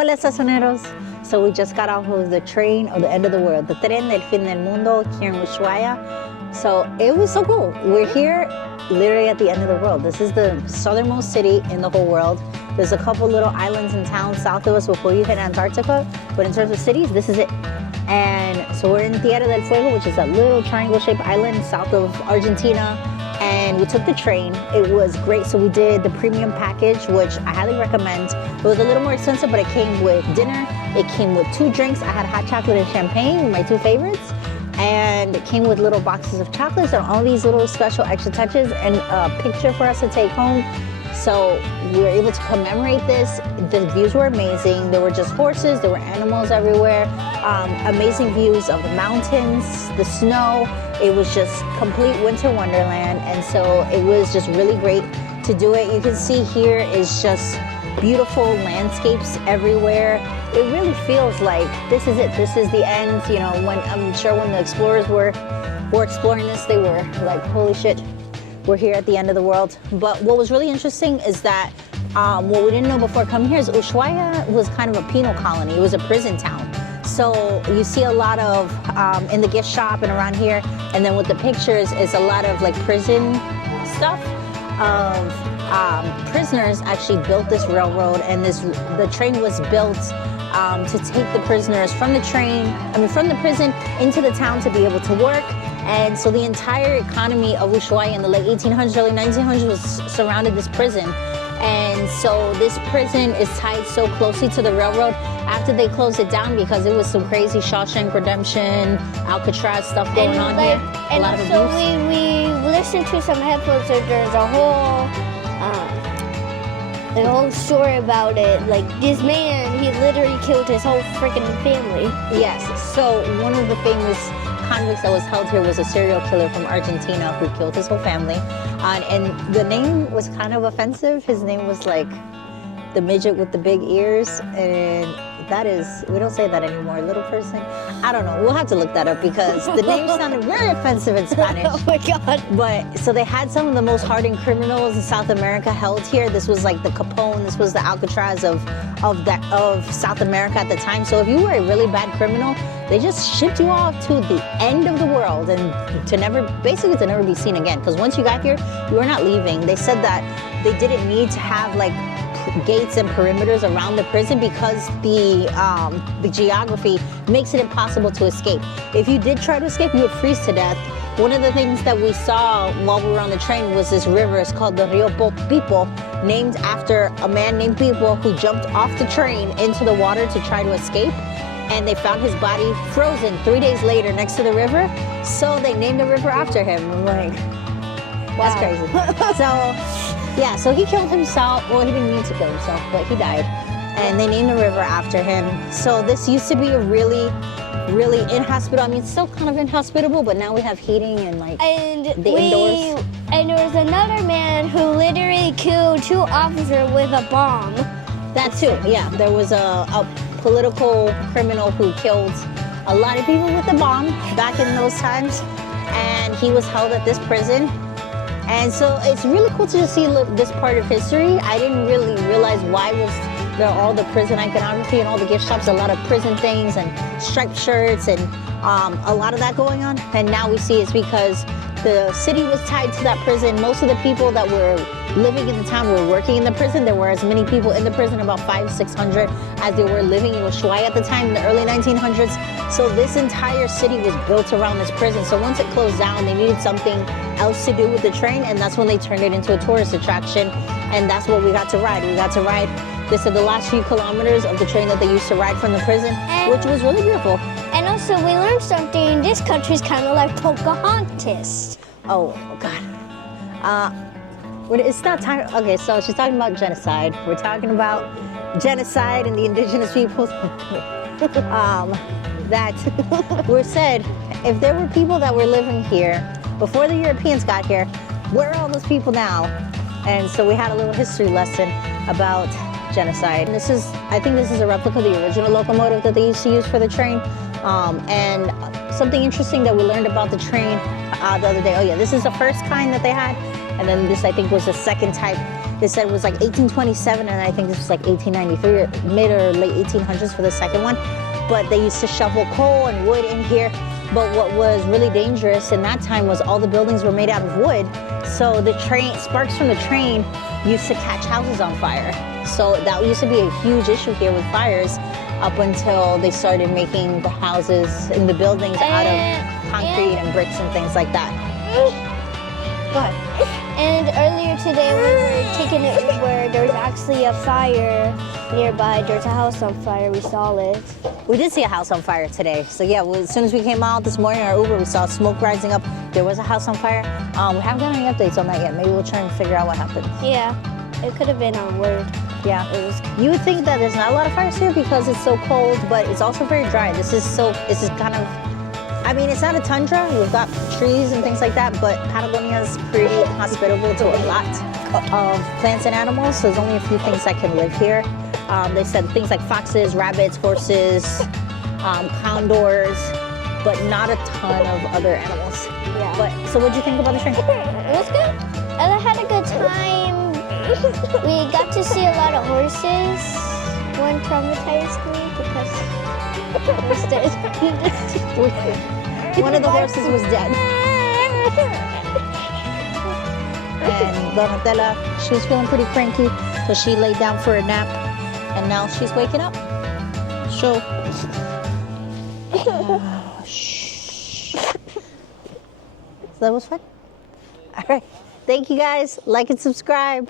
Hola, Sazoneros. So we just got off of the train of the end of the world, the Tren del Fin del Mundo here in Ushuaia. So it was so cool. We're here literally at the end of the world. This is the southernmost city in the whole world. There's a couple little islands and towns south of us before you hit Antarctica, but in terms of cities, this is it. And so we're in Tierra del Fuego, which is a little triangle-shaped island south of Argentina. And we took the train. It was great. So we did the premium package, which I highly recommend. It was a little more expensive, but it came with dinner. It came with 2 drinks. I had hot chocolate and champagne, my 2 favorites. And it came with little boxes of chocolates and all these little special extra touches and a picture for us to take home. So we were able to commemorate this. The views were amazing. There were just horses, there were animals everywhere. Amazing views of the mountains, the snow. It was just complete winter wonderland. And so it was just really great to do it. You can see here is just beautiful landscapes everywhere. It really feels like this is it. This is the end. You know, when I'm sure when the explorers were exploring this, they were like, holy shit, we're here at the end of the world. But what was really interesting is that what we didn't know before coming here is Ushuaia was kind of a penal colony. It was a prison town. So you see a lot of, in the gift shop and around here, and then with the pictures is a lot of like prison stuff of prisoners actually built this railroad, and the train was built to take the prisoners from the from the prison into the town to be able to work. And so the entire economy of Ushuaia in the late 1800s, early 1900s was surrounded this prison. And so this prison is tied so closely to the railroad after they closed it down because it was some crazy Shawshank Redemption, Alcatraz stuff going on here. A lot of so abuse. we listened to some headphones, so there's a whole story about it. Like this man, he literally killed his whole freaking family. Yes, so one of the famous convicts that was held here was a serial killer from Argentina who killed his whole family. And the name was kind of offensive. His name was like the midget with the big ears, and that is, we don't say that anymore, little person. I don't know, we'll have to look that up because the name sounded very offensive in Spanish. Oh my God. But, so they had some of the most hardened criminals in South America held here. This was like the Capone, this was the Alcatraz of South America at the time. So if you were a really bad criminal, they just shipped you off to the end of the world and to never be seen again. Because once you got here, you were not leaving. They said that they didn't need to have like gates and perimeters around the prison because the geography makes it impossible to escape. If you did try to escape, you would freeze to death. One of the things that we saw while we were on the train was this river. It's called the Rio Pipo, named after a man named Pipo who jumped off the train into the water to try to escape. And they found his body frozen 3 days later next to the river. So they named the river after him. I'm like, wow. That's crazy. So, yeah, so he killed himself. Well, he didn't mean to kill himself, but he died. And they named the river after him. So this used to be a really inhospitable. I mean, it's still kind of inhospitable, but now we have heating and like indoors. And there was another man who literally killed 2 officers with a bomb. That too, yeah. There was a political criminal who killed a lot of people with a bomb back in those times, and he was held at this prison. And so it's really cool to just see this part of history. I didn't really realize why was there all the prison iconography and all the gift shops, a lot of prison things and striped shirts and a lot of that going on. And now we see it's because the city was tied to that prison. Most of the people that were living in the town were working in the prison. There were as many people in the prison, about 500-600, as there were living in Ushuaia at the time in the early 1900s. So this entire city was built around this prison. So once it closed down, they needed something else to do with the train, and that's when they turned it into a tourist attraction. And that's what we got to ride. We got to ride, they said, the last few kilometers of the train that they used to ride from the prison, which was really beautiful. And also we learned something, this country's kind of like Pocahontas. Oh, God. It's not time. Okay, so she's talking about genocide. We're talking about genocide and the indigenous peoples that were said, if there were people that were living here before the Europeans got here, where are all those people now? And so we had a little history lesson about genocide. And I think this is a replica of the original locomotive that they used to use for the train. And something interesting that we learned about the train the other day. Oh yeah, this is the first kind that they had. And then this, I think, was the second type. They said it was like 1827, and I think this was like 1893, or mid or late 1800s for the second one. But they used to shovel coal and wood in here. But what was really dangerous in that time was all the buildings were made out of wood. So the train, sparks from the train used to catch houses on fire. So that used to be a huge issue here with fires up until they started making the houses and the buildings out of concrete and bricks and things like that. Go ahead. And earlier today we were taking an Uber. There was actually a fire nearby. There's a house on fire. We saw it. We did see a house on fire today. So yeah, as soon as we came out this morning, our Uber, we saw smoke rising up. There was a house on fire. We haven't gotten any updates on that yet. Maybe we'll try and figure out what happened. Yeah, it could have been on Word. Yeah, you would think that there's not a lot of fires here because it's so cold, but it's also very dry. This is kind of, I mean, it's not a tundra. We've got trees and things like that, but Patagonia is pretty hospitable to a lot of plants and animals. So there's only a few things that can live here. They said things like foxes, rabbits, horses, condors, but not a ton of other animals. Yeah. But so what'd you think about the train? It was good. I had a good time. We got to see a lot of horses. One traumatized me because it was dead. One of the horses was dead. And Donatella, she was feeling pretty cranky, so she laid down for a nap, and now she's waking up. So, shh. So that was fun. All right. Thank you guys. Like and subscribe.